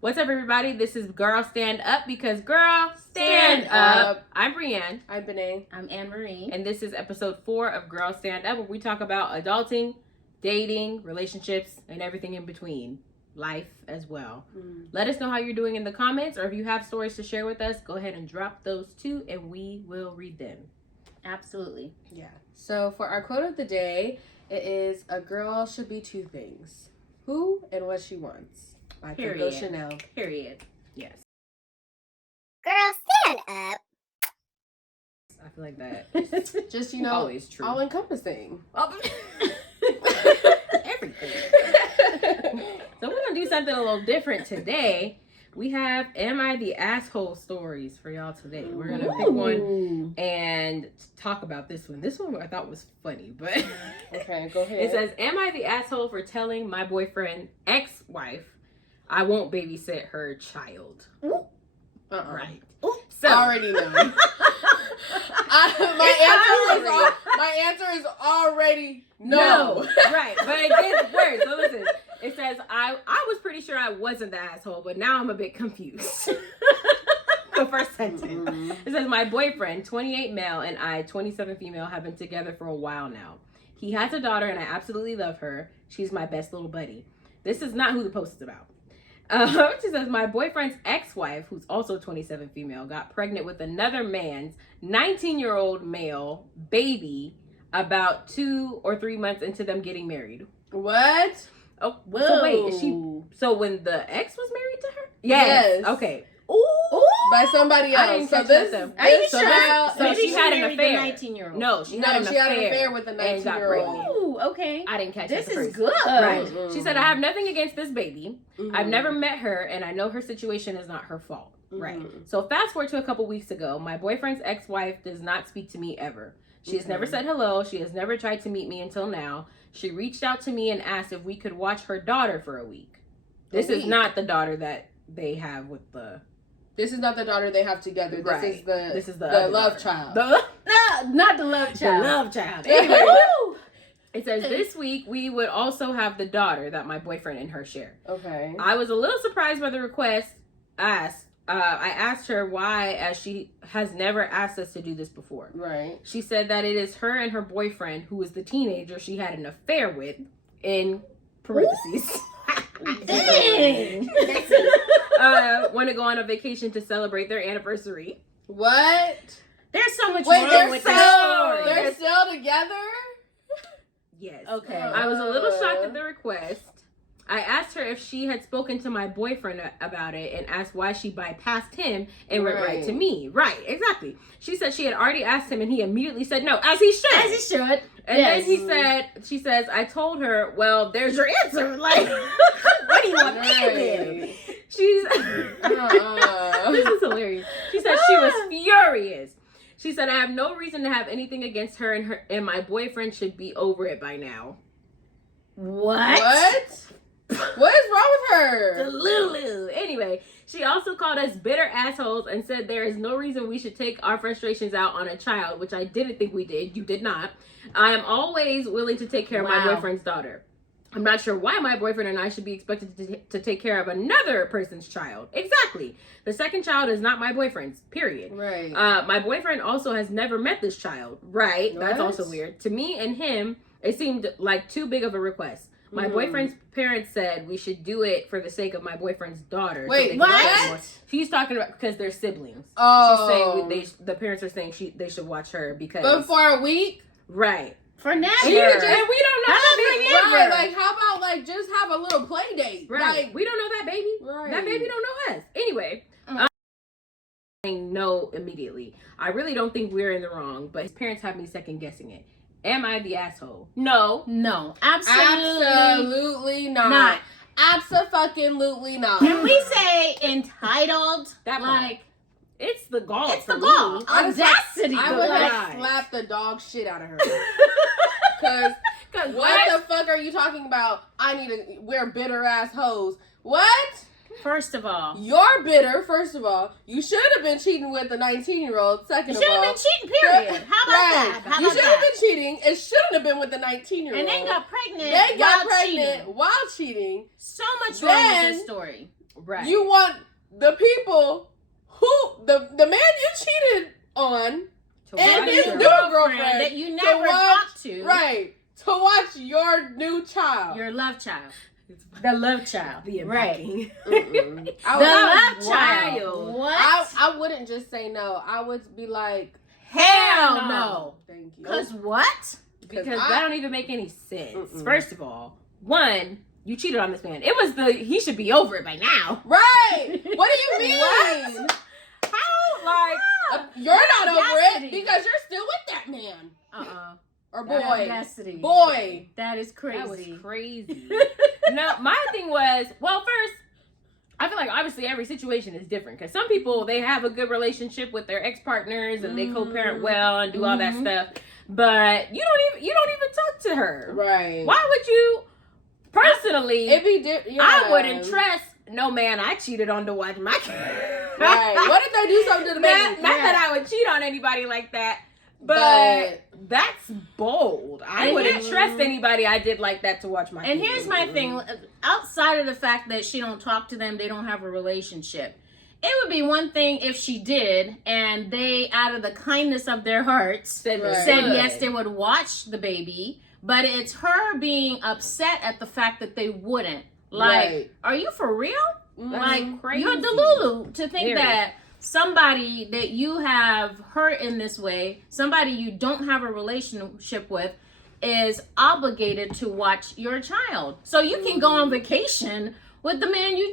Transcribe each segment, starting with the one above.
What's up, everybody? This is Girl Stand Up because Girl Stand Up. I'm Brienne. I'm Benet. I'm Anne-Marie. And this is episode 4 of Girl Stand Up, where we talk about adulting, dating, relationships, and everything in between. Life as well. Let us know how you're doing in the comments, or if you have stories to share with us, go ahead and drop those too, and we will read them. Absolutely. Yeah. So for our quote of the day, it is, "A girl should be two things: who and what she wants." By Coco Chanel. Period. Yes. Girl, stand up. I feel like that. Just, you know, always true. all encompassing. Everything. So we're gonna do something a little different today. We have "Am I the Asshole" stories for y'all today. We're gonna pick one and talk about this one. This one I thought was funny, but Okay, go ahead. it says, "Am I the asshole for telling my boyfriend ex-wife I won't babysit her child?" Right. So Already know. My answer is already no. Right, but it gets worse. So listen, it says, I was pretty sure I wasn't the asshole, but now I'm a bit confused. The first sentence. It says, "My boyfriend, 28 male, and I, 27 female, have been together for a while now. He has a daughter, and I absolutely love her. She's my best little buddy." This is not who the post is about. She says, "My boyfriend's ex-wife, who's also 27 female, got pregnant with another man's 19-year-old male baby about 2 or 3 months into them getting married." What? Oh, Whoa. so wait, is she? So when the ex was married to her? Yes. Okay. By somebody else. I didn't So catch this, that, though. Are you this sure? child, So Maybe she had an married affair. the 19-year-old. No, she had an affair with the and got 19-year-old. pregnant. Ooh, okay. I didn't catch This that the is first. good. Right. Mm-mm. She said, "I have nothing against this baby. Mhm. I've never met her, and I know her situation is not her fault." Right. Mhm. So fast forward to a couple weeks ago, my boyfriend's ex-wife does not speak to me ever. She has never said hello. She has never tried to meet me until now. She reached out to me and asked if we could watch her daughter for a week. This is not the daughter that they have with the... This is not the daughter they have together. This Right. is the other love daughter. child. The Not the love child. love child. Anyway. Woo! It says, "This week we would also have the daughter that my boyfriend and her share." Okay. I was a little surprised by the request asked. I asked her why, as she has never asked us to do this before. Right. She said that it is her and her boyfriend, who is the teenager she had an affair with, in parentheses, Dang. want to go on a vacation to celebrate their anniversary. What? There's so much Wait, wrong they're with still that story. they're still together? Yes. Okay. I was a little shocked at the request. I asked her if she had spoken to my boyfriend about it and asked why she bypassed him and went right to me. Right, exactly. She said she had already asked him and he immediately said no, as he should. As he should. And Yes. then she says, "I told her, well, there's your answer. Like, what do you want me to do?" Right. She's, Uh-uh. this is hilarious. She said she was furious. She said, "I have no reason to have anything against her and my boyfriend should be over it by now." What? What is wrong with her? Lulu. Anyway, she also called us bitter assholes and said there is no reason we should take our frustrations out on a child, which I didn't think we did. You did not. I am always willing to take care of my Wow. boyfriend's daughter. I'm not sure why my boyfriend and I should be expected to take care of another person's child. Exactly. The second child is not my boyfriend's, period. Right. My boyfriend also has never met this child. Right. That's What? also weird. To me and him, it seemed like too big of a request. My boyfriend's parents said we should do it for the sake of my boyfriend's daughter. Wait, they can what? watch more. She's talking about because they're siblings. Oh. She's saying the parents are saying they should watch her because But for a week? right. For now. And you And just- we don't know How that about baby. forever? Right, like how about like just have a little play date? Right. Like, We don't know that baby. right. That baby don't know us. Anyway. Saying no immediately. I really don't think we're in the wrong, but his parents have me second guessing it. Am I the asshole? No. No. Absolutely. Absolutely not. not. Abso-fucking-lutely not. Can we say entitled? That part. Like, It's the gall. it's for the gall. me. Audacity. I the would like- have slapped the dog shit out of her. Cause Cause what the fuck are you talking about? I need to wear bitter ass hoes. What? First of all, You're bitter, first of all. You should have been cheating with the 19-year-old, second you of should all. have been cheating, period. How about that? How You about should have that? been cheating. It shouldn't have been with the 19-year-old. And they got pregnant They got while pregnant cheating. while cheating. So much wrong with Then- this story. Right. You want the people who the man you cheated on To and watch his your- new girlfriend that you never watch, talked to. right, to watch your new child. Your love child. The love child. The Right. embarking. Mm-mm. The I, love wild. child. What? I wouldn't just say no. I would be like, Hell no. thank you. Because what? Because I- that don't even make any sense. Mm-mm. First of all, one, you cheated on this man. It was he should be over it by now. Right. What do you mean? What? How? Like, You're not over it Audacity. because you're still with that man or boy. Audacity. Boy. That is crazy. that was crazy. No, my thing was, well, first, I feel like obviously every situation is different because some people, they have a good relationship with their ex-partners and they co-parent well and do all that stuff, but you don't even talk to her. Right. Why would you? Personally, It'd be different. I wouldn't trust no man I cheated on to watch my kid. Right. What if they do something to the baby? Not that I would cheat on anybody like that, but that's bold. I And wouldn't here- trust anybody I did like that to watch my And kid. here's my thing. Outside of the fact that she don't talk to them, they don't have a relationship. It would be one thing if she did, and they, out of the kindness of their hearts, said, Right. said yes, they would watch the baby. But it's her being upset at the fact that they wouldn't. Like, Right. are you for real? Mhm. Like, crazy. you're Delulu to think Very. that somebody that you have hurt in this way, somebody you don't have a relationship with, is obligated to watch your child. So you can go on vacation with the man you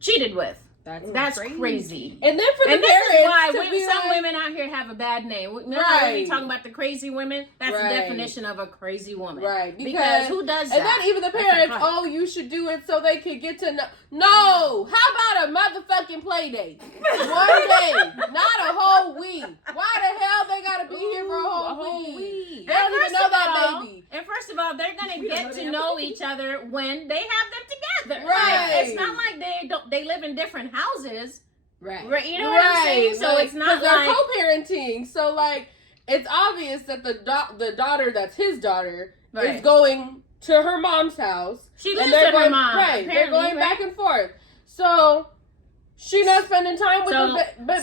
cheated with. That's crazy. And then for the And this parents is why to be some like, women out here have a bad name. Remember when we Right. talking about the crazy women? That's the Right. definition of a crazy woman. Right, Because who does that? and then even the That's parents, not oh, you should do it so they could get to know. No, how about a motherfucking play date? One day, not a whole week. Why the hell they gotta be here for a whole week? They don't even know that baby. And first of all, they're gonna We don't get know to that know baby. each other when they have them together. Right. Like, it's not like they live in different houses. Right. Right? You know what I'm saying? So like, it's not 'cause they're like co-parenting. So like, it's obvious that the daughter that's his daughter Right. is going to her mom's house. she lives And they're with her going, mom. right? They're apparently, going right? back and forth. So she not spending time with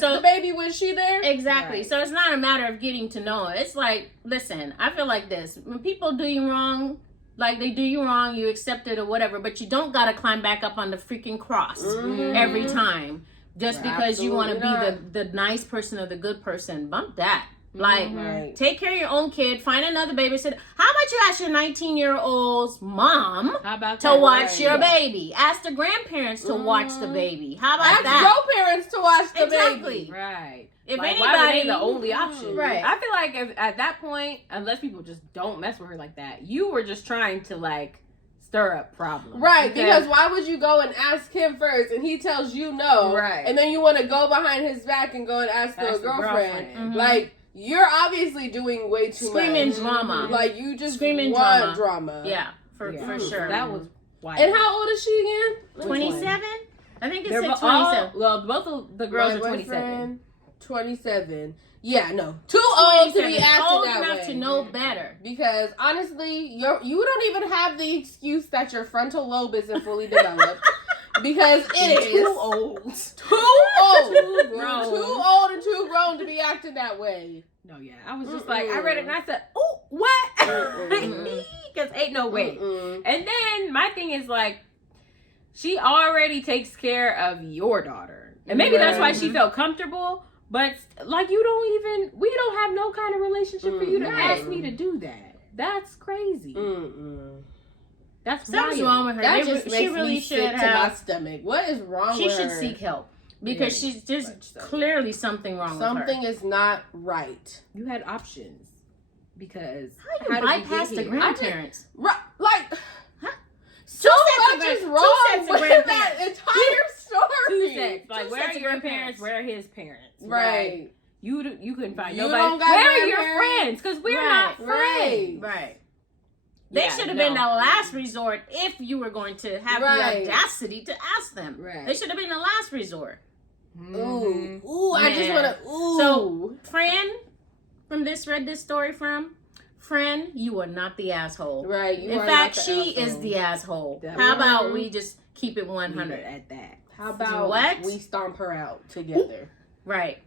So- the baby when she there. Exactly. Right. So it's not a matter of getting to know her. It's like, listen, I feel like this. When people do you wrong, like they do you wrong, you accept it or whatever, but you don't gotta climb back up on the freaking cross Mhm. every time. Just because you want to Absolutely be the nice person or the good person. Bump that. Like, Right. take care of your own kid. Find another babysitter. How about you ask your 19-year-old's mom How about to that? watch Right. your baby? Ask the grandparents to watch the baby. How about Ask that? your parents to watch the Exactly. baby. Right. If Like, why were anybody, they the only option? Right. I feel like if, at that point, unless people just don't mess with her like that, you were just trying to like stir up problems. Right, because why would you go and ask him first and he tells you no, Right. and then you want to go behind his back and go and ask the That's the girlfriend? Mhm. Like, you're obviously doing way too Screaming much. drama. Like, you just Screaming want drama. Yeah, for Yeah. sure. That was wild. And how old is she again? 27? I think it They're said all, 27. well, both of the girls My are 27. boyfriend, 27. Yeah, no. Too old to be 27. acting Old that enough way. to know better. Because honestly, you don't even have the excuse that your frontal lobe isn't fully developed. Because it is Too old. Too old. Too You're grown. too old and too grown to be acting that way. No, yeah. I was just like, I read it and I said, oh, what? Because ain't no way. Mm-mm. And then my thing is like, she already takes care of your daughter. And maybe that's why she felt comfortable. But like, we don't have no kind of relationship for you to ask me to do that. That's crazy. Mm-mm. That's Something's wild. wrong with her. That They- just she makes really me should sick to my have. stomach. What is wrong She with should her? seek help because Very she's there's much so. clearly something wrong with her. Something is not right. You had options. Because How how you did we bypass get the here? grandparents? Like, Two so sets much of is two wrong sets of with that grandparents. entire story. Two sets. Like, Two where sets are of your grandparents. parents? Where are his parents? Right. You couldn't find You nobody. don't got Where are your grandparents. friends? Because we're Right. not friends. Right. They Yeah, should have no. been the last resort if you were going to have Right. the audacity to ask them. Right. They should have been the last resort. Mhm. Ooh, I just Yeah. want to. Ooh. So, friend, read this story from, friend, you are not the asshole. right. You In are fact, not the she asshole. is the asshole. Definitely. How about we just keep it Leave 100. it at that. How about What? we stomp her out together? Right.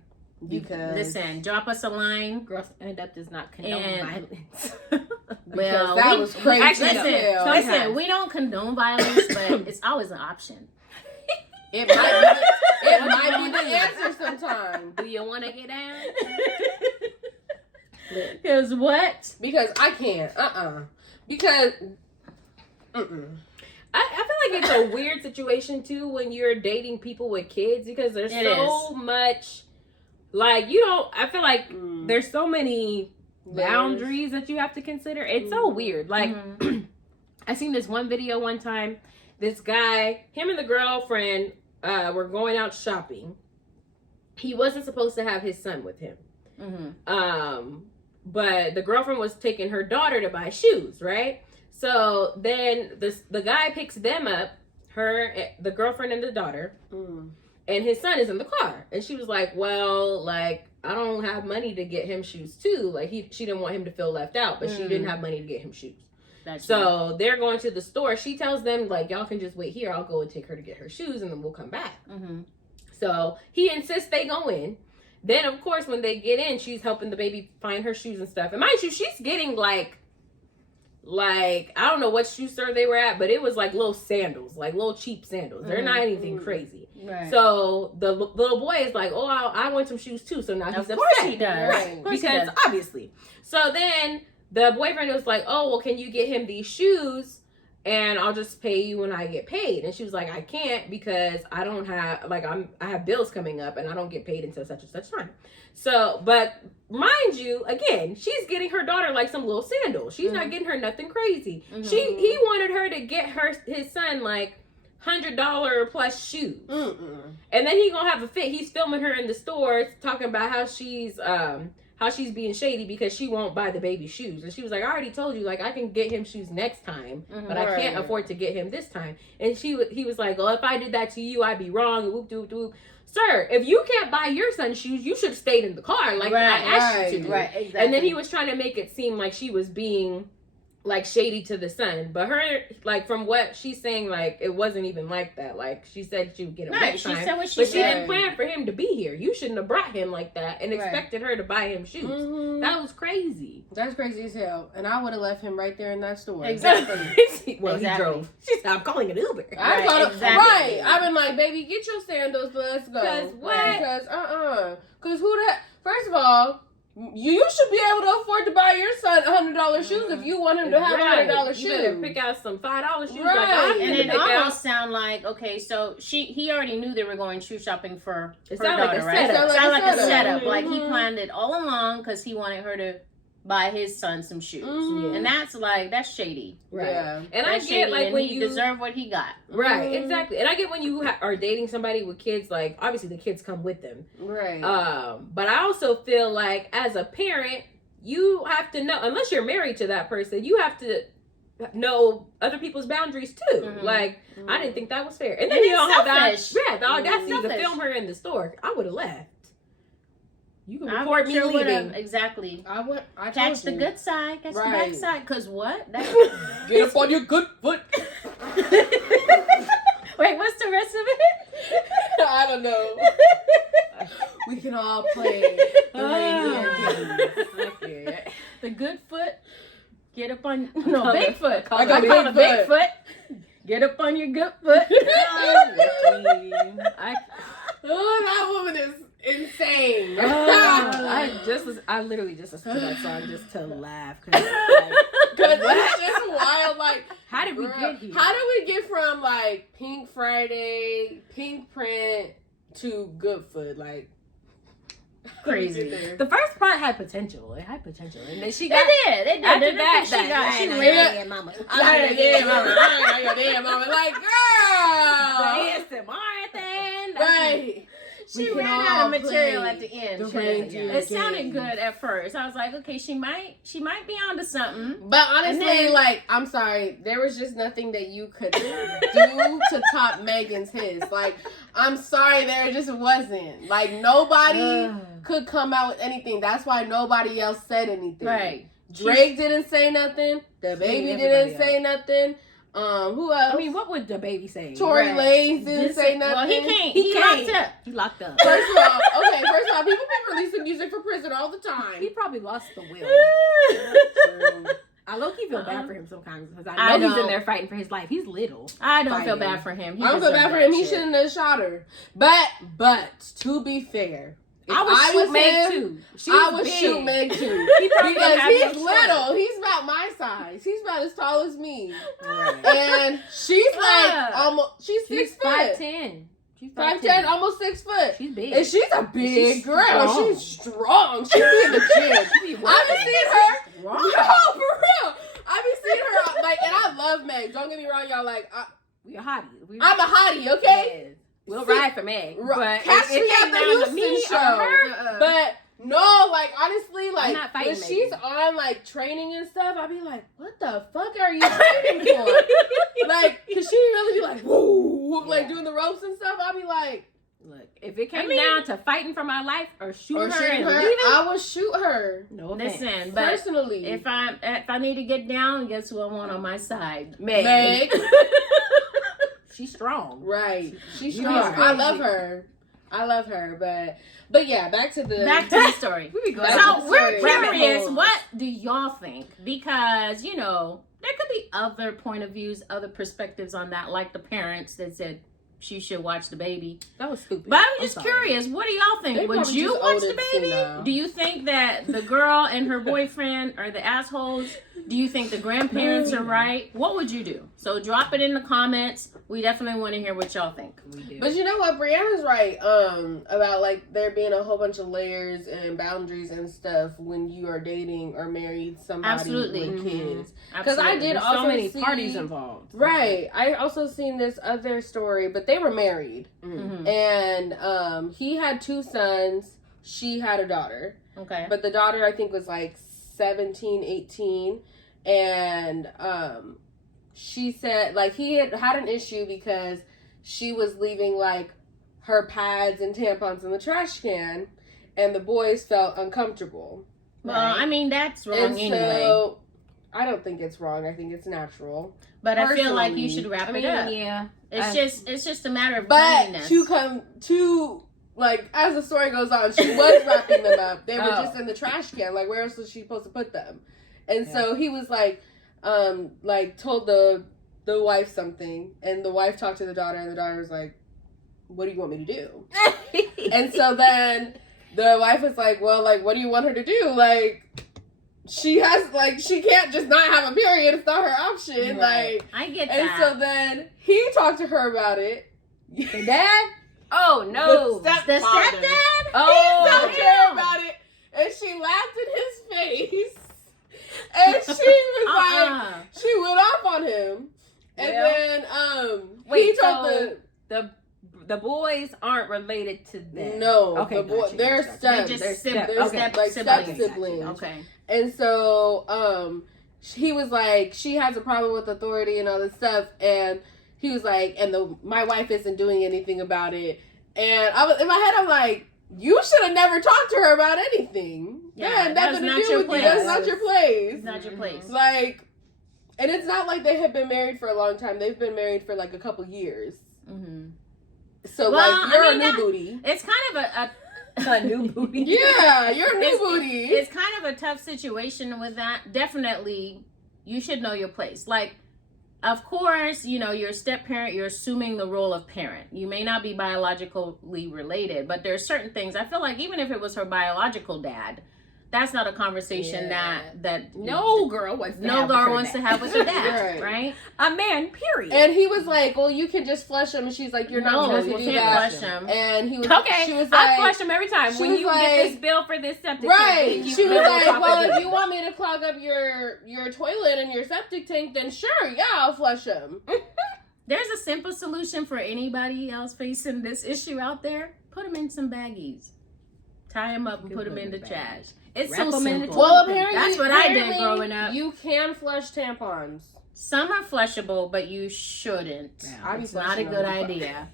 Because Listen, drop us a line. Girls Stand Up does not condone And- violence. Well, that we- was crazy. Actually, as Listen, hell. Sometimes. listen, we don't condone violence, but it's always an option. It might be the answer sometimes. Do you want to get down? Because what? Because I can't. Because. I feel like it's a weird situation too when you're dating people with kids because there's It so much, like, you don't, I feel like Mm. there's so many boundaries that you have to consider. It's so weird. Like, Mhm. I seen this one video one time. This guy, him and the girlfriend, were going out shopping. He wasn't supposed to have his son with him. Mhm. But the girlfriend was taking her daughter to buy shoes, right? So then the guy picks them up, the girlfriend and the daughter, and his son is in the car. And she was like, well, like, I don't have money to get him shoes too. Like, she didn't want him to feel left out, but she didn't have money to get him shoes. That's So they're going to the store. She tells them, like, y'all can just wait here. I'll go and take her to get her shoes, and then we'll come back. Mhm. So he insists they go in. Then, of course, when they get in, she's helping the baby find her shoes and stuff. And mind you, she's getting, like, I don't know what shoe store they were at, but it was, like, little sandals, like, little cheap sandals. They're not anything crazy. Right. So the little boy is like, oh, I want some shoes, too. So now he's Of upset. course he does. Right. Of course he Because does. obviously. So then the boyfriend was like, oh, well, can you get him these shoes and I'll just pay you when I get paid? And she was like, I can't because I don't have, like, I have bills coming up and I don't get paid until such and such time. So, but mind you, again, she's getting her daughter like some little sandals. She's not getting her nothing crazy. Mhm. He wanted her to get his son like $100 plus shoes. And then he gonna have a fit. He's filming her in the stores talking about how she's being shady because she won't buy the baby shoes. And she was like, I already told you, like, I can get him shoes next time, but I can't Right. afford to get him this time. And he was like, well, if I did that to you, I'd be wrong. And whoop, doop, doop. Sir, if you can't buy your son shoes, you should have stayed in the car like I asked you to do. Right, exactly. And then he was trying to make it seem like she was being like shady to the son, but her, like, from what she's saying, like, it wasn't even like that. Like, she said she would get him Right, next she time, said what she but she said. didn't plan for him to be here. You shouldn't have brought him like that and Right. expected her to buy him shoes. That was crazy. That's crazy as hell. And I would have left him right there in that store. Exactly. Well, Exactly. he drove. She said, I'm calling an Uber. I Right, thought exactly. right. I've been like, baby, get your sandals, let's go. 'Cause what? Because Because who the first of all, you should be able to afford to buy your son $100 shoes if you want him to have $100 shoes. You better pick out some $5 shoes. Right. Like, I'm And gonna it pick out. almost sound like, okay, so he already knew they were going shoe shopping for It her sounded like daughter, a right? setup. It sounded like a setup. setup. Like he Mhm. planned it all along because he wanted her to buy his son some shoes. Mhm. And that's shady. Right. Yeah. And I That's get, shady, like, and when he you deserve what he got. Right, Mhm. exactly. And I get when you are dating somebody with kids, like, obviously the kids come with them. Right. But I also feel like as a parent, you have to know, unless you're married to that person, you have to know other people's boundaries too. Mhm. Like, I didn't think that was fair. And then And you don't it's have that, selfish. the audacity to Selfish. film her in the store. I would have left. You can I record me sure would've- leaving. Exactly. I Catch told the you. good side, catch the Right. bad side. Cause what? That... Get up on your good foot. Wait, what's the rest of it? I don't know. We can all play the reindeer game. The good foot. Get up on no call it- Bigfoot. I I call call it it Bigfoot. Get up on your good foot. Oh, that woman is insane. I literally just listened to that song just to laugh. Cause, Because it's just wild. Like, how did we girl, get here? how did we get from like Pink Friday, Pink Print to Goodfoot? Like, Crazy. The first part had potential. It had potential, and then she They got did. They did. after They that. she got. She like, lit. yeah, mama. I ain't your damn mama. I ain't your damn mama. Like, The girl. ASMR thing. Right. She We can ran out of all material play at the end. the She- reindeer it sounded game. good at first. I was like, okay, she might be onto something. But honestly, And then- like, I'm sorry, there was just nothing that you could do to top Megan's hits. Like, I'm sorry, there just wasn't. Like, nobody could come out with anything. That's why nobody else said anything. Right. Drake didn't say nothing. The baby didn't everybody say nothing. Who else? I mean, what would the baby say? Tory Right. Lanez didn't say nothing. Well, he can't. He He can't. locked up. He locked up. First of all, people be releasing music for prison all the time. He probably lost the will. I low-key feel bad for him sometimes because I know he's in there fighting for his life. He's little. I don't feel Fighting. bad for him. He I don't feel deserved bad for that him. He shit. shouldn't have shot her. But to be fair, if I would shoot Meg him, too. She's I would big. shoot Meg too. He probably Because have he's that little. shot. He's about my size. He's about as tall as me. Right. And she's like almost she's 6 She's foot. 5'10". She's 5'10", almost 6 foot. She's big. And she's a big She's girl. strong. She's strong. She be in the gym. She be I be working. seeing her. Strong. No, for real. I be seeing her like, and I love Meg. Don't get me wrong, y'all. Like, We a hottie. I'm a hottie, okay? Yes. We'll See- ride for Meg. But Catch if me it at came the down to Houston me show. or her, But no, like honestly, like not when fighting she's Megan. on like training and stuff, I'd be like, "What the fuck are you training for?" Like, cause she really be like, "Whoa," like Yeah. doing the ropes and stuff. I'd be like, look, if it came I mean- down to fighting for my life or shooting "Or her shooting and her, leaving, I would shoot her no offense. Listen, but personally." if I need to get down, guess who I want on my side? Meg. Meg, She's strong. right? She's You strong. be I love crazy. her. I love her, but yeah, back to the Back to the story. We be going. Back to So the we're story. Rabbit curious, holes. what do y'all think? Because, you know, there could be other point of views, other perspectives on that, like the parents that said she should watch the baby. That was stupid. But I'm just sorry. curious, what do y'all think? They Would probably you just watch old the and baby? senile. Do you think that the girl and her boyfriend are the assholes? Do you think the grandparents are right? What would you do? So drop it in the comments. We definitely want to hear what y'all think. We do. But you know what, Brianna's right about like there being a whole bunch of layers and boundaries and stuff when you are dating or married somebody Absolutely. with Mhm. kids. Because I Absolutely. did There's also so many see, parties involved. Right. I also seen this other story, but they were married, Mm. Mhm. and he had 2 sons. She had a daughter, Okay. but the daughter I think was like 17, 18, and she said like he had an issue because she was leaving like her pads and tampons in the trash can, and the boys felt uncomfortable. Well, right? I mean, that's wrong And anyway. so I don't think it's wrong. I think it's natural. But I feel like you personally, should wrap I it mean, up. yeah. It's just a matter of But cleanliness. to like as the story goes on, she was wrapping them up. They were Oh. just in the trash can. Like where else was she supposed to put them? And so he was like told the wife something, and the wife talked to the daughter, and the daughter was like, "What do you want me to do?" And so then the wife was like, "Well, like, what do you want her to do? Like, she can't just not have a period. It's not her option. Right. Like." I get And that. so then he talked to her about it. The dad? Oh no. The the stepfather. stepdad? Oh, He don't care damn. about it. And she laughed in his face. And she was like, she went off on him. And Well, then wait, he told so the boys aren't related to them. no, Okay, the boy, gotcha, they're gotcha. steps. They're just They're sib- step- they're okay. step Like siblings. step siblings. Okay. And so he was like, she has a problem with authority and all this stuff, and he was like, and my wife isn't doing anything about it. And I was in my head, I'm like, you should have never talked to her about anything. Yeah, That had that's nothing not to do your with place. you. That's not your place. It's not your place. Like, and it's not like they have been married for a long time. They've been married for like a couple years. Mm-hmm. So Well, like, you're I mean, a new that- booty. It's kind of A new booty. Yeah, you're a new It's- booty. it's kind of a tough situation with that. Definitely, you should know your place. Like, of course, you know, you're a step parent, you're assuming the role of parent. You may not be biologically related, but there are certain things. I feel like even if it was her biological dad, that's not a conversation Yeah. that No girl wants to no have with girl her wants dad. to have with her dad, Right. right? A man, period. And he was like, well, you can just flush them. And she's like, you're not No, supposed you to do can't that. flush them. And he was Okay, she was I like, flush them every time. she When was you get like- this bill for this septic right. tank, then you She was fill on like, top well, of if it. you want me to clog up your toilet and your septic tank, then sure, yeah, I'll flush them. There's a simple solution for anybody else facing this issue out there. Put them in some baggies. Tie them up and You put them put in the them in trash. bags. It's Wrap so 'em in the simple. Well, apparently, That's what I did growing up. You can flush tampons. Some are flushable, but you shouldn't. Yeah, I be It's not a flushing good them. idea.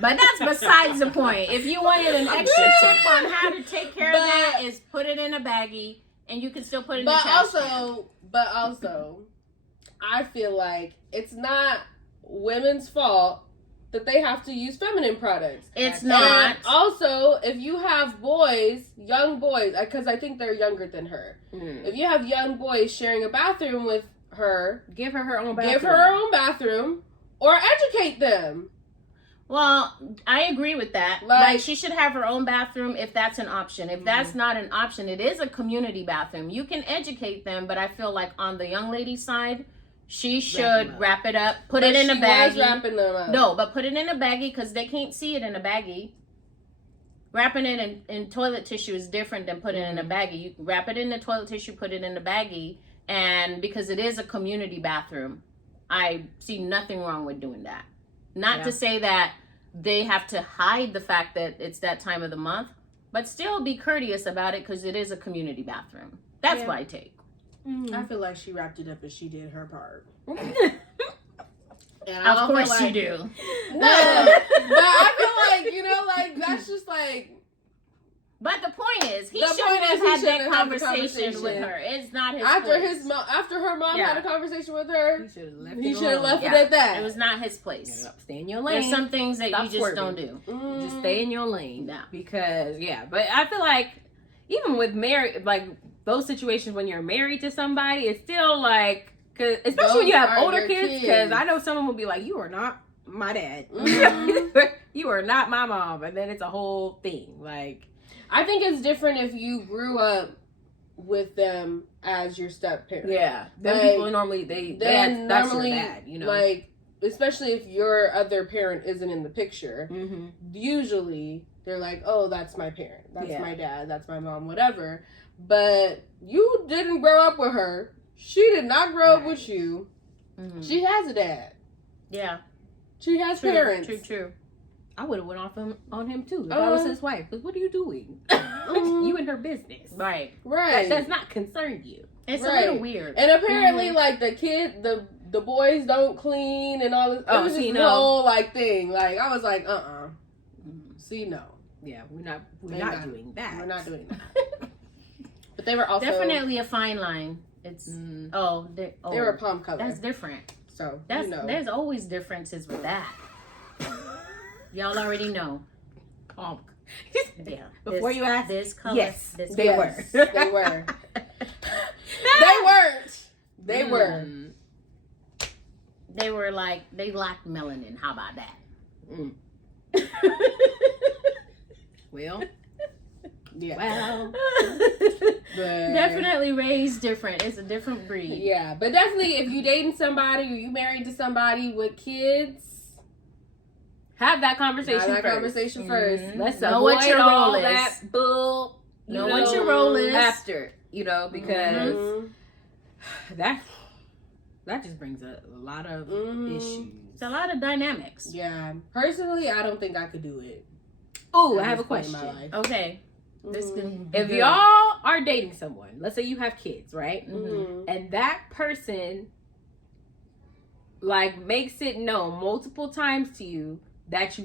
But that's besides the point. If you wanted an extra tip on how to take care of that, is put it in a baggie, and you can still put it in the trash can. But also, I feel like it's not women's fault that they have to use feminine products. It's not. And also, if you have boys, young boys, because I think they're younger than her. If you have young boys sharing a bathroom with her, Give her her own bathroom. give her her own bathroom or educate them. Well, I agree with that. Like, she should have her own bathroom if that's an option. If that's not an option, it is a community bathroom. You can educate them, but I feel like on the young lady's side, she should wrap it up, put it in a baggie. Wrapping them up. No, but put it in a baggie because they can't see it in a baggie. Wrapping it in toilet tissue is different than putting it in a baggie. You wrap it in the toilet tissue, put it in a baggie, and because it is a community bathroom, I see nothing wrong with doing that. Not to say that they have to hide the fact that it's that time of the month, but still be courteous about it because it is a community bathroom. That's my take. I feel like she wrapped it up and she did her part. And Of course you do. No, but I feel like, you know, like, that's just like... But the point is, he The shouldn't point have is he had shouldn't that have had the conversation with conversation. her. It's not his After place. after her mom had a conversation with her, He should have left he it should have left alone. it at that. It was not his place. Stay in your lane. There's some things that Stop you just swerving. don't do. Just stay in your lane. Yeah. Because, but I feel like even with like those situations when you're married to somebody, it's still like, cause especially when you have Those are older your kids, kids. because I know someone will be like, you are not my dad. You are not my mom. And then it's a whole thing. Like, I think it's different if you grew up with them as your step parent. then Like, people normally, that's normally, your dad, you know? like, especially if your other parent isn't in the picture, mm-hmm. usually they're like, oh, that's my parent. That's Yeah. my dad. That's my mom, whatever. But you didn't grow up with her. She did not grow up with you. Mhm. She has a dad. Yeah. She has True, parents. True. I would have went off on him too if I was his wife. But what are you doing? You and her business. Right. Right. That does not concern you. It's Right. a little weird. And apparently, like, the boys don't clean and all this. Oh, it was see, just no. the whole, like, thing. Like, I was like, See, no. Yeah, we're not not- doing that. We're not doing that. But they were also... Definitely a fine line. It's They were palm color. that's different. So, That's you know. there's always differences with that. Y'all already know. Yeah. Before you ask, this color. yes, this they color. were. They were. They weren't. They were. They were like they lacked melanin. How about that? Well, Yeah. well. But, Definitely raised different. It's a different breed. yeah. But definitely, if you dating somebody or you married to somebody with kids, Have that conversation have that first. conversation first. Mhm. Let's Know avoid what your all role is. that bull. Know what your role is. after, because Mhm. that just brings a lot of Mhm. issues. It's a lot of dynamics. Yeah. Personally, I don't think I could do it. Oh, I at have a this point in question. my life. Okay. This Mhm. can If y'all are dating someone, let's say you have kids, right? Mhm. And that person like makes it known multiple times to you that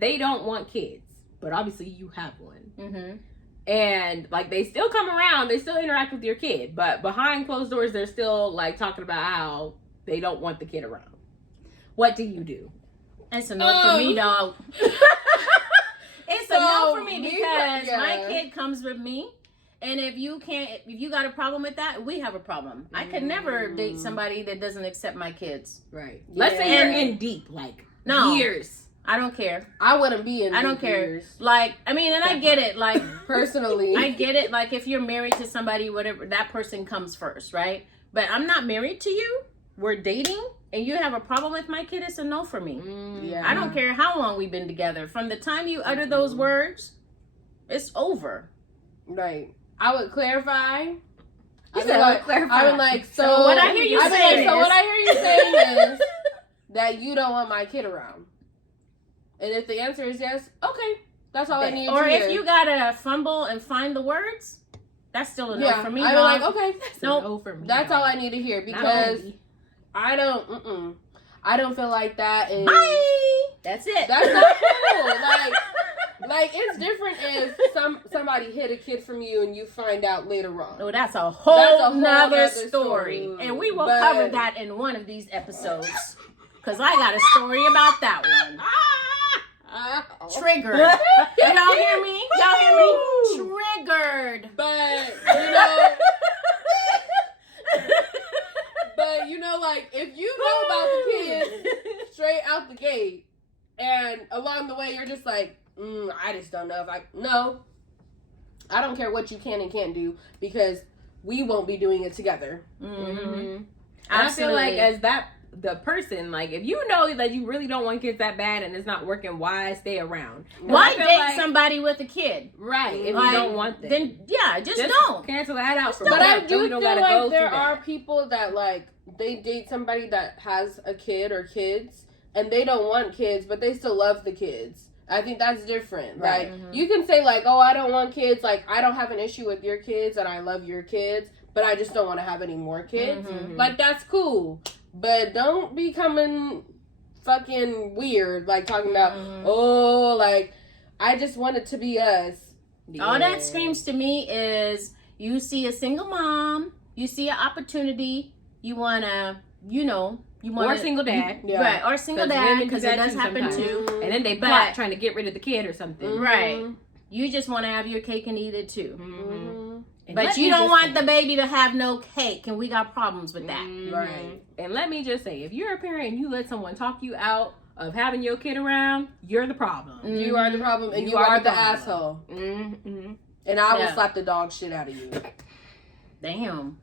they don't want kids, but obviously you have one. Mm-hmm. And like they still come around, they still interact with your kid, but behind closed doors they're still like talking about how they don't want the kid around. What do you do? It's a no for me, dog. It's a no So, for me me, because yeah. my kid comes with me. And if you got a problem with that, we have a problem. I could never date somebody that doesn't accept my kids. Right. Yeah. Let's say you're in deep, like No. years. I don't care. I wouldn't be in I don't big care. years, Like, I mean, and I get it. Like, personally. I get it. Like, if you're married to somebody, whatever, that person comes first, right? But I'm not married to you. We're dating, and you have a problem with my kid. It's a no for me. Yeah. I don't care how long we've been together. From the time you utter those words, it's over. Right. I would clarify. You I said would clarify. I would like so. what I hear you I'd be saying so what is- I hear you saying is that you don't want my kid around. And if the answer is yes, okay, that's all I need. Or to if hear. you gotta fumble and find the words, that's still a no yeah, for me. I'd be dog. like, okay, Nope. No for me. that's all I need to hear Not because only. I don't. I don't feel like that is. Bye. That's it. That's not cool. Like it's different if somebody somebody hid a kid from you and you find out later on. Oh, that's a whole nother nother story. story. And we will But- cover that in one of these episodes. Because I got a story about that one. Triggered. Y'all hear me? Y'all hear me? Triggered. But, you know, like, if you know about the kids straight out the gate, and along the way you're just like, I just don't know if no, I don't care what you can and can't do, because we won't be doing it together. And I feel like as the person, like, if you know that you really don't want kids that bad and it's not working, why stay around? Why I feel date like- somebody with a kid? Right, if Like, you don't want them. Then, yeah, just Just don't. cancel that out. But I do we feel don't gotta like go there through are that. people that, like, they date somebody that has a kid or kids, and they don't want kids, but they still love the kids. I think that's different. Right. Like, you can say, like, oh, I don't want kids. Like, I don't have an issue with your kids, and I love your kids, but I just don't want to have any more kids. Mhm. Like, that's cool. But don't be coming fucking weird, like, talking about, oh, like, I just want it to be us. All that screams to me is you see a single mom, you see an opportunity, you want to, you want Or a single dad. Yeah. Right, or single 'Cause dad, women do because that it does too happen sometimes. too. And then they But- plot trying to get rid of the kid or something. Mhm. Right. You just want to have your cake and eat it too. Mhm. And But let you me don't just want say- the baby to have no cake, and we got problems with that. Right. And let me just say, if you're a parent and you let someone talk you out of having your kid around, you're the problem. You are the problem, and You you, are are the the problem. asshole. Mm-hmm. And I will Yeah. slap the dog shit out of you. Damn.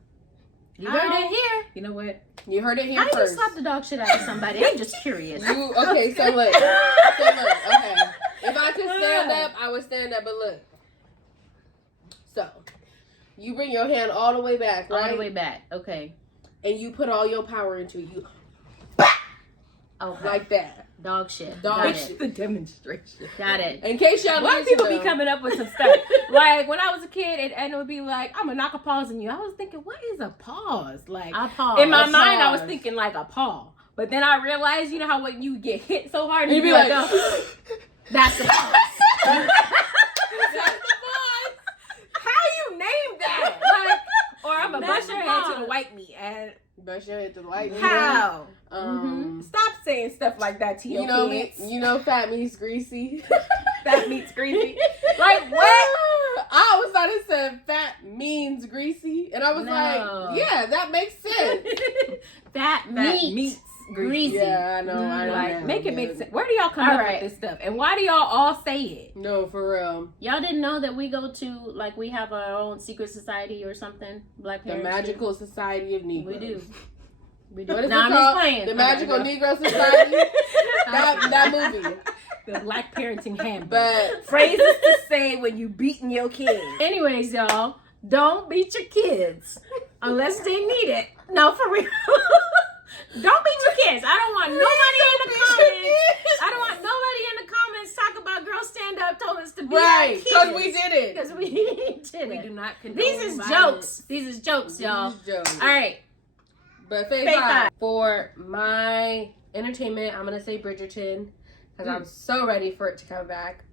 You How? heard it here. You know what? You heard it here How do you first. slap the dog shit out of somebody? I'm just curious. Okay, so look. Okay. If I could stand up, I would stand up, but look. So, you bring your hand all the way back, right? All the way back. Okay. And you put all your power into it. You Okay. like that. Dog shit. Dog Got shit. it. The demonstration. Got it. In case y'all Black need to people be know. coming up with some stuff. Like when I was a kid, and it would be like, I'm gonna knock a pause on you. I was thinking, what is a pause? Like I pause. in my A mind, I was pause. thinking like a paw. But then I realized, you know how when you get hit so hard, You'd be like, That's the pause. how you name that? Like, or I'm gonna That's bust your a head to pause. the white meat. And Brush your head to the light. how? Stop saying stuff like that to your You know kids. me. You know, fat means greasy. That meat's greasy. Like what? I always thought it said fat means greasy, and I was No. like, yeah, that makes sense. That That meat. meat's Greasy. Yeah, I know. I know. Like, now, make it but- make sense. Where do y'all come All up right. with this stuff? And why do y'all all say it? No, for real. Y'all didn't know that we go to, like, we have our own secret society or something? Black The parents do? Magical Society of Negroes. We do. We do. What is Nah, it I'm called? just playing. The Magical Okay, Negro Society. that movie. The Black Parenting Handbook. But Phrases to say when you beating your kid. Anyways, y'all, don't beat your kids unless they need it. No, for real. Don't beat your kids. I don't want nobody in the comments. I don't want nobody in the comments talk about Girl Stand Up told us to beat right, our because we kids. did it. Because we did We it. do not condone These is violence. jokes. These is jokes, y'all. These jokes. All right. But Phase Phase 5. five. For my entertainment, I'm going to say Bridgerton. Because I'm so ready for it to come back.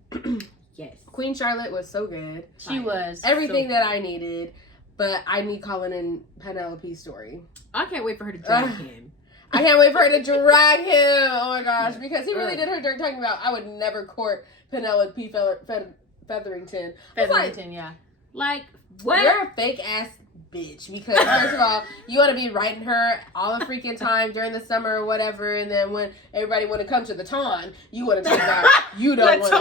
Yes. Queen Charlotte was so good. She was. Everything that I needed. But I need Colin and Penelope's story. I can't wait for her to drag Ugh. him. I can't wait for her to drag him. Oh my gosh. Because he really did her dirt talking about, I would never court Penelope Featherington. I was like, Featherington, yeah. Like, what? you're a fake ass bitch. Because first of all, you want to be writing her all the freaking time during the summer or whatever. And then when everybody want to come to the ton, you want to take out. You don't want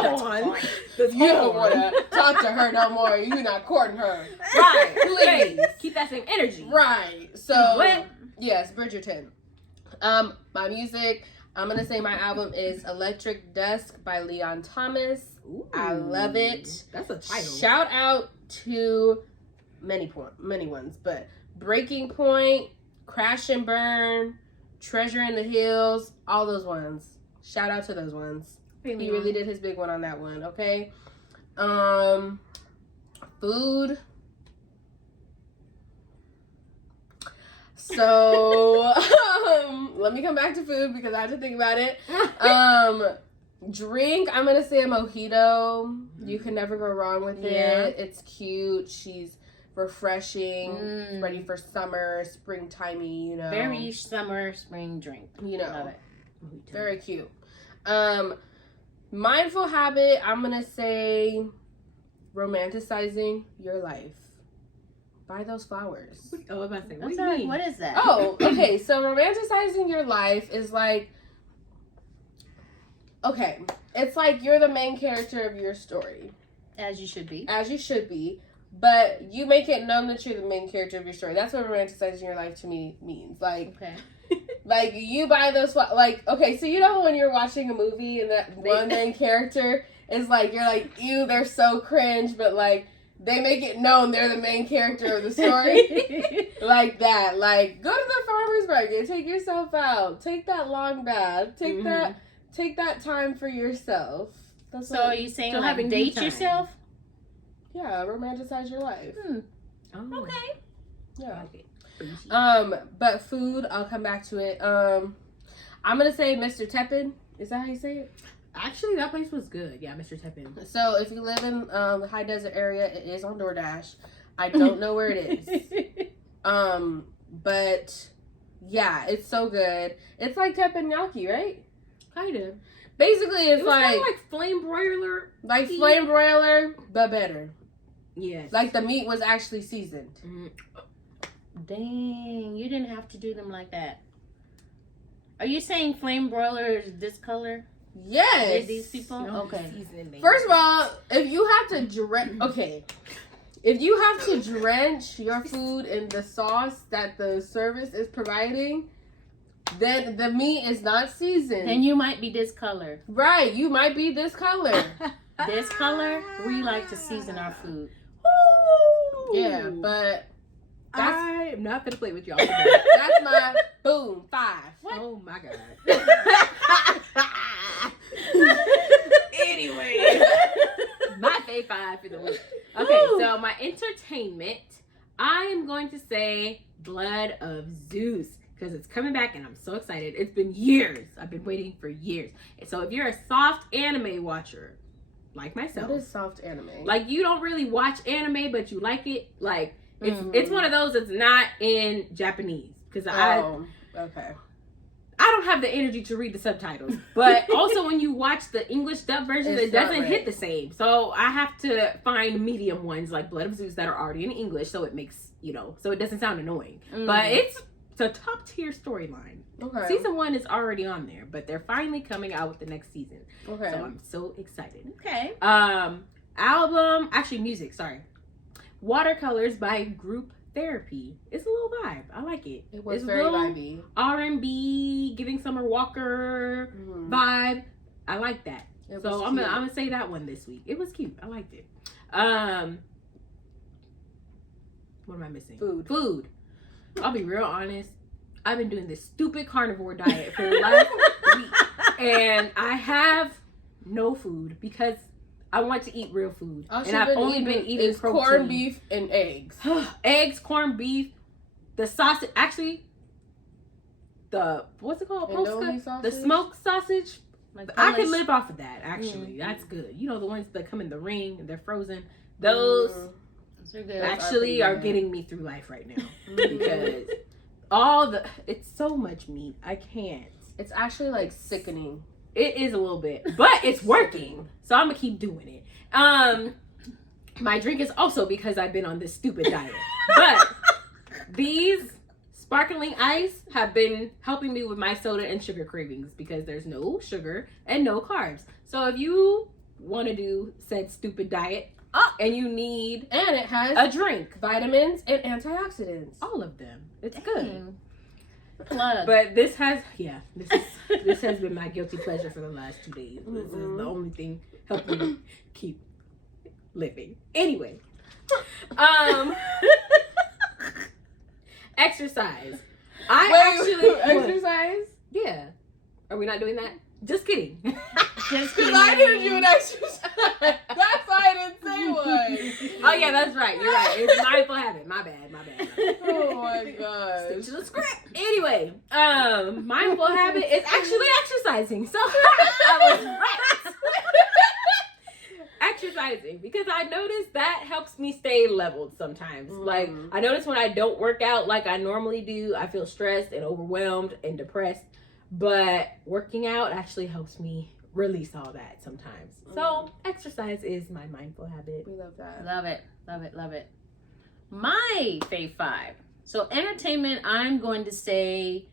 to. You don't want to talk to her no more. You're not courting her. Right. Please. Keep that same energy. Right. So What? yes, Bridgerton. My music, I'm gonna say my album is Electric Dusk by Leon Thomas. I love it. That's a title. Shout out to many ones, but Breaking Point, Crash and Burn, Treasure in the Hills, all those ones. Shout out to those ones. He really did his big one on that one, okay? Food. So, let me come back to food because I have to think about it. Drink, I'm gonna say a mojito. You can never go wrong with it. It's cute. She's refreshing. Ready for summer, springtimey, you know. Very summer, spring drink. You know. Love it. Very cute. Mindful habit, I'm gonna say romanticizing your life. Buy those flowers. Oh, I was about to say, what I'm do you sorry, mean? what is that? Oh, okay. So romanticizing your life is like, okay, it's like you're the main character of your story, As you should be. as you should be, but you make it known that you're the main character of your story. That's what romanticizing your life to me means. Like, Okay. like you buy those like, okay, so you know when you're watching a movie and that one main character is like, you're like, ew, they're so cringe, but like they make it known they're the main character of the story. Like that. Like, go to the farmer's market, take yourself out, take that long bath, take that time for yourself. That's So are you saying So like having date you time. yourself? yeah, romanticize your life. Oh, Okay. Yeah. okay. But food, I'll come back to it. I'm gonna say Mr. Teppan. Is that how you say it? Actually, that place was good. Yeah, Mr. Teppan. So if you live in the high desert area, it is on DoorDash. I don't know where it is. But yeah, it's so good. It's like teppanyaki, right? Kind of. Basically, it's It was kind like of like flame broiler. like flame broiler, but better. Yes. Like the meat was actually seasoned. Dang, you didn't have to do them like that. Are you saying flame broiler is this color? Yes. These people? No, Okay. seasoning. First of all, if you have to if you have to drench your food in the sauce that the service is providing, then the meat is not seasoned. Then you might be this color. Right, you might be this color. This color, we like to season our food. Yeah, but that's I'm not gonna play with y'all today. that's my boom 5. Oh my god. Anyway, my fave 5 for the week. Okay, so my entertainment, I am going to say Blood of Zeus because it's coming back and I'm so excited. It's been years. I've been waiting for years. So if you're a soft anime watcher, like myself, What is soft anime? like you don't really watch anime but you like it, like it's one of those that's not in Japanese because okay. I don't have the energy to read the subtitles, but also when you watch the English dub version, It's it doesn't not hit right. the same. So I have to find medium ones like Blood of Zeus that are already in English, so it makes, so it doesn't sound annoying. But it's a top tier storyline. Okay. Season 1 is already on there, but they're finally coming out with the next season. Okay. So I'm so excited. Okay. Music, sorry. Watercolors by Group Therapy. It's a little vibe. I like it. It was it's very little vibey. R&B, giving Summer Walker vibe. I like that. It So was I'm cute. gonna say that one this week. It was cute. I liked it. What am I missing? Food. I'll be real honest. I've been doing this stupid carnivore diet for the last week, and I have no food because I want to eat real food, All and she's I've only been eating protein. corned beef and eggs. Eggs, corned beef, the sausage. Actually, the what's it called? Andouille Polska? The sausage? smoked sausage. Like I can Polish- live off of that. Actually, that's good. You know the ones that come in the ring and they're frozen. Those Those are good. actually are getting me through life right now because it's so much meat. I can't. It's actually like sickening. It is a little bit, but it's working. So I'm gonna keep doing it. My drink is also because I've been on this stupid diet. But these sparkling ice have been helping me with my soda and sugar cravings because there's no sugar and no carbs. So if you want to do said stupid diet and you need And it has a drink, vitamins and antioxidants. all of them, it's good. Plug. But this has this has been my guilty pleasure for the last 2 days. This is the only thing helping me keep living. Anyway, exercise. Exercise? Yeah. Are we not doing that? Just kidding. Just Because I didn't do an exercise. That's why I didn't say one. Oh yeah, that's right. You're right. It's mindful habit. My bad. Oh my god. Stick to the script. Anyway, mindful habit is actually exercising. So I was right. exercising because I noticed that helps me stay leveled sometimes. Like, I notice when I don't work out like I normally do, I feel stressed and overwhelmed and depressed. But working out actually helps me release all that sometimes. So exercise is my mindful habit. We love that. Love it. Love it. Love it. My fave 5. So entertainment, I'm going to say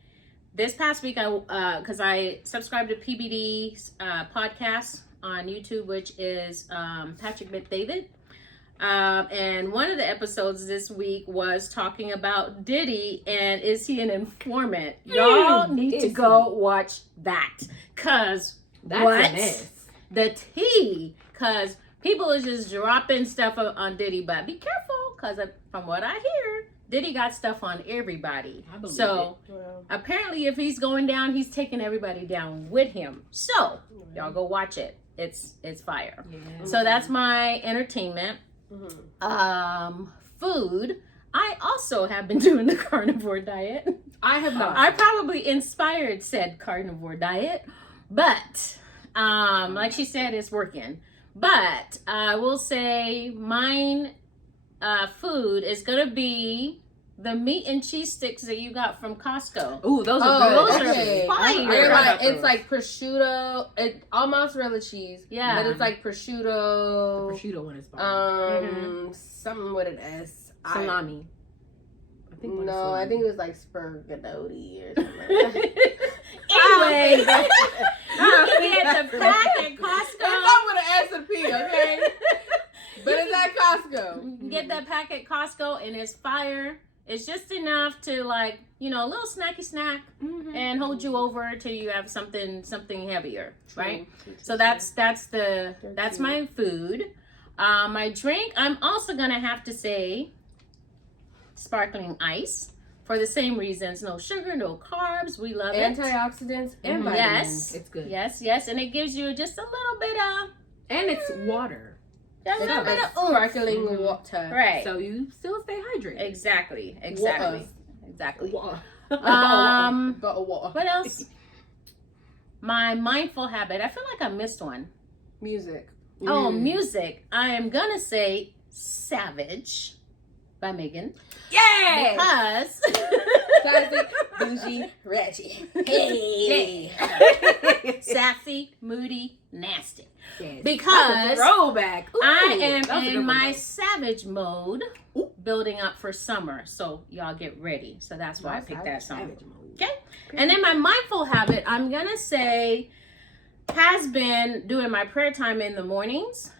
this past week, because I subscribed to PBD's podcast on YouTube, which is Patrick Bet-David. And one of the episodes this week was talking about Diddy and is he an informant? Y'all need to go watch that. Cause That's what? a mess. The tea. Cause people are just dropping stuff on Diddy, but be careful. Cause from what I hear, Diddy got stuff on everybody. I believe So Well, apparently if he's going down, he's taking everybody down with him. So y'all go watch it. It's fire. Yeah. So that's my entertainment. mhm. Food. I also have been doing the carnivore diet. I have not. I probably inspired said carnivore diet, but like she said, it's working. But I will say mine food is gonna be the meat and cheese sticks that you got from Costco. Ooh, those Oh, are good. those are okay. fire. They're like, those. it's like prosciutto, all mozzarella cheese. Yeah. But it's like The prosciutto, prosciutto one is fine. something with an S. Salami. I think one is No, salami. I think it was like spaghetti or something like that. Anyway, you can get the pack at It's Costco. not with an S and P, okay? But it's at Costco. You can get that pack at Costco and it's fire. It's just enough to like, a little snacky snack and hold you over till you have something heavier, right? So that's my food. My drink, I'm also gonna have to say sparkling ice for the same reasons. No sugar, no carbs. We love it. Antioxidants and vitamins. Yes. It's good. Yes, and it gives you just a little bit of And it's water. a little bit of oomph. Sparkling water. Right. So you still stay hydrated. Exactly. Water. But water. What else? My mindful habit. I feel like I missed one. Music. Oh, music. I am gonna say Savage by Megan. Yeah. Because Classic, bougie, ratchet. Hey. sassy, moody, nasty. Yes. Because That's a throwback. Ooh, I am that was a in good one, my though. savage mode, building up for summer. So y'all get ready. So that's why I picked that song. Savage mode. Okay. And then my mindful habit, I'm gonna say, has been doing my prayer time in the mornings.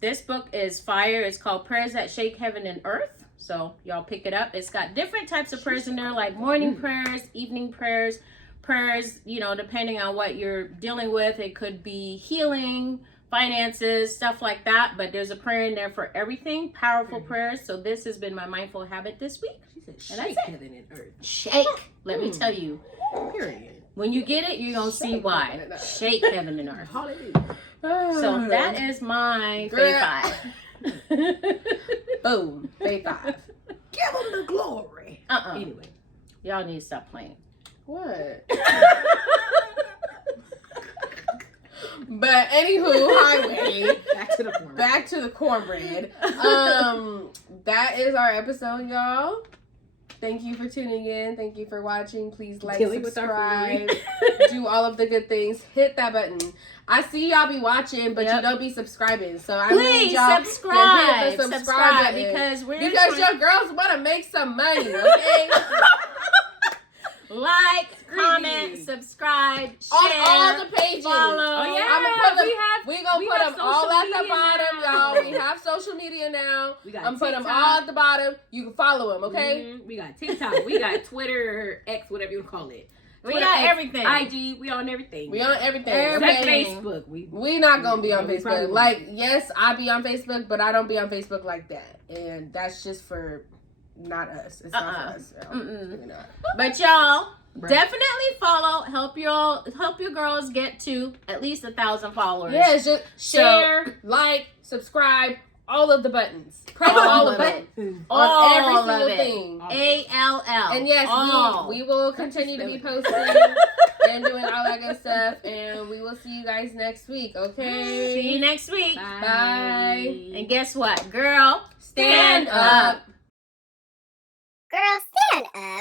This book is fire. It's called Prayers That Shake Heaven and Earth. So y'all pick it up. It's got different types of prayers in there, like morning prayers, evening prayers, depending on what you're dealing with. It could be healing, finances, stuff like that. But there's a prayer in there for everything. Powerful prayers. So this has been my mindful habit this week. She said, And that's shake it. heaven and earth. Shake. Let me tell you. Period. When you get it, you're going to see why. Shake heaven and earth. Hallelujah. So that is my Girl. fave 5. Boom. Day 5. Give them the glory. Anyway. Y'all need to stop playing. What? But anywho, highway. Back to the former. Back to the cornbread. That is our episode, y'all. Thank you for tuning in. Thank you for watching. Please like, Dealing with our subscribe, foolery. do all of the good things. Hit that button. I see y'all be watching, but you Yep. don't be subscribing. So I need Please y'all subscribe. to hit the subscribe Subscribe button. because we're Because trying- your girls want to make some money, okay? like, Screaming. comment, subscribe, On share, all the pages. follow. Oh, yeah. I'ma put them- we We gonna put have them all social at the media bottom, now. y'all. We have social media now. We got I'm putting them TikTok. all at the bottom. You can follow them, okay? Mhm. We got TikTok. We got Twitter, X, whatever you call it. We Twitter, got X, everything. IG. We on everything. We on everything. Everything. Except Okay? Facebook. We not gonna be on We probably Facebook. won't. Like, yes, I be on Facebook, but I don't be on Facebook like that. And that's just for not us. It's not for us. Y'all. Mm-mm. We're not. But y'all Right. definitely follow. Help your girls get to at least 1,000 followers. Yeah, it's just So- share, like, subscribe, all of the buttons. Press All all of of it. them All on every of single it. thing. ALL. And yes, all. we will continue to be posting and doing all that good stuff. And we will see you guys guys next week, okay? See you next week. Bye. And guess what, girl? Stand up. Girl, stand up.